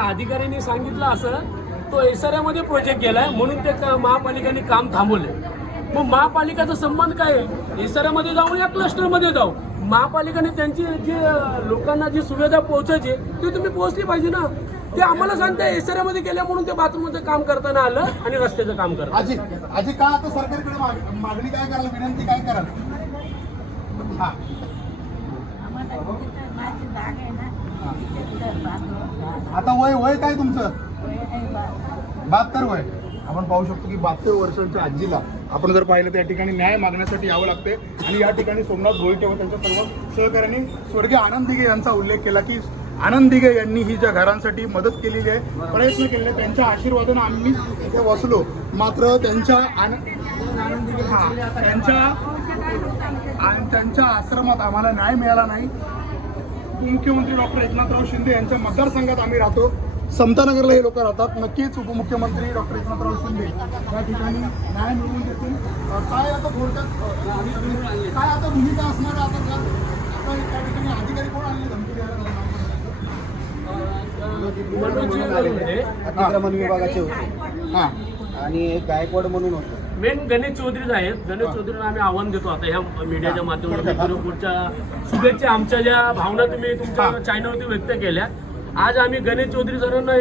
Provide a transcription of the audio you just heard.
अधिकाऱ्यांनी सांगितलं असं तो एसआरमध्ये प्रोजेक्ट गेलाय म्हणून ते महापालिकेने काम थांबवले. मग महापालिकेचा संबंध काय आहे? एसआरमध्ये जाऊ या क्लस्टरमध्ये जाऊ, महापालिकेने त्यांची जी लोकांना जी सुविधा पोहोचायची ती तुम्ही पोहोचली पाहिजे ना. ते आम्हाला सांगते एसआरमध्ये गेल्या म्हणून ते बाथरूमचं काम करताना आलं आणि रस्त्याचं काम करतात. आजी का आता सरकारकडे मागणी काय कराल, विनंती काय कराल? हा आता वय काय तुमचं? 72 वय. आपण पाहू शकतो की 72 वर्षांच्या आजीला आपण जर पाहिलं तर या ठिकाणी न्याय मागण्यासाठी यावं लागते. आणि या ठिकाणी सोमनाथ भोईटे व त्यांच्या सर्व सहकाऱ्यांनी स्वर्गीय आनंद दिघे यांचा उल्लेख केला की आनंद दिघे यांनी ही ज्या घरांसाठी मदत केलेली आहे, प्रयत्न केलेले, त्यांच्या आशीर्वादाने आम्ही इथे वसलो. मात्र त्यांच्या आश्रमात आम्हाला न्याय मिळाला नाही. उपमुख्यमंत्री डॉक्टर एकनाथराव शिंदे यांच्या मतदारसंघात आम्ही राहतो. समतानगरला हे लोक राहतात. नक्कीच उपमुख्यमंत्री डॉक्टर एकनाथराव शिंदे या ठिकाणी न्याय मिळवून देतील. काय आता थोडक्यात काय आता भूमिका असणार आता त्या ठिकाणी अधिकारी कोण आले धमकी द्यायला? अतिक्रमण विभागाचे होते. हां आणि गायकवाड म्हणून होते. मेन गणेश चौधरीच आहेत. गणेश चौधरीला आम्ही आव्हान देतो आता ह्या मीडियाच्या माध्यमातून. पुढच्या शुभेच्छा, आमच्या ज्या भावना तुम्ही तुमच्या चॅनलवरती व्यक्त केल्या. आज आम्ही गणेश चौधरी सरांना